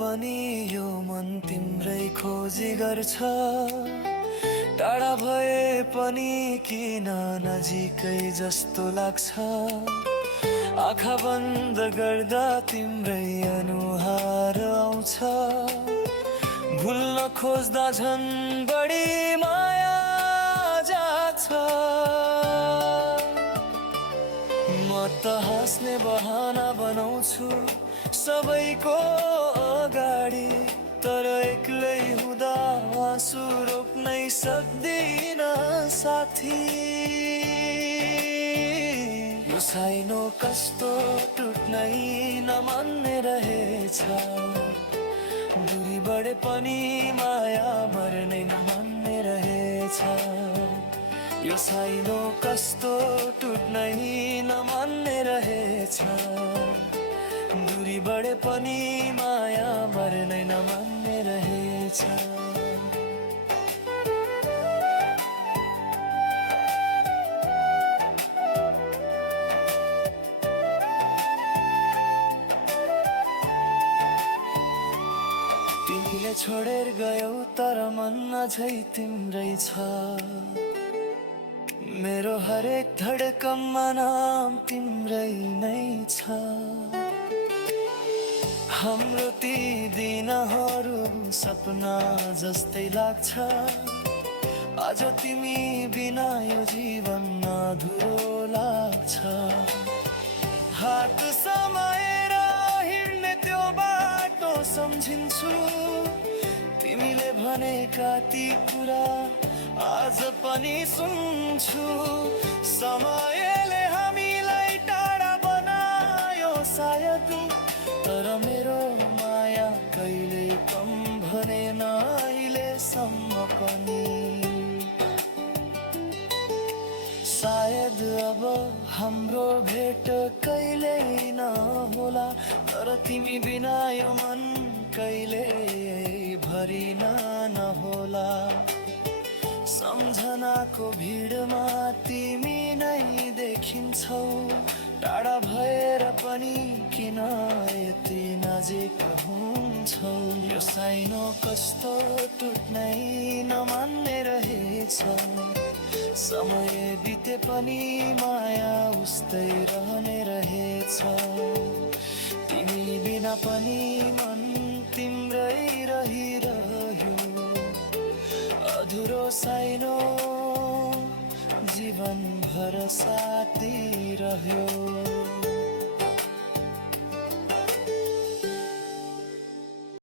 पनि यो मन तिम्रै खोजी गर्छ। टाढा भए पनि किन नजिकै जस्तो लाग्छ। आँखा बन्द गर्दा तिम्रै अनुहार आउँछ। भुल्न खोज्दा झन् बढी माया जाग्छ। म त हाँस्ने बहाना बनाउँछु सबैको अगाडि, तर एक्लै हुँदा आँसु रोक्नै सक्दिन साथी। यो साइनो कस्तो टुट्नै नमान्ने रहेछ। दूरी बढे पनि माया मर्नै नमान्ने रहेछ। यो साइनो कस्तो टुट्नै नमान्ने रहेछ। दूरी बढे पनि माया मर्नै नमान्ने रहेछ। तिमीले छोडेर गयौ तर मन अझै तिम्रै छ। मेरो हरेक धडकनमा नाम तिम्रै नै छ। हाम्रो ती दिनहरू सपना जस्तै लाग्छ। आज तिमी बिना यो जीवन अधुरो लाग्छ। हात समाएर हिँड्ने त्यो बाटो सम्झिन्छु। तिमीले भनेका ती कुरा आज पनि सुन्छु। समयले हामीलाई टाढा बनायो सायद, तर मेरो माया कहिले कम भनेन अहिलेसम्म पनि। सायद अब हाम्रो भेट कहिल्यै नहोला, तर तिमी बिना यो मन कहिले भरिन नहोला। सम्झनाको भिडमा तिमी नै देखिन्छौ। टाढा भएर पनि किन यति नजिक हुन्छौ। यो साइनो कस्तो टुट्नै नमान्ने रहेछ। समय बिते पनि माया उस्तै रहने रहेछ। तिमी बिना पनि मन तिम्रै रहिरह्यो। अधुरो साइनो जीवन भर साथी रह्यो।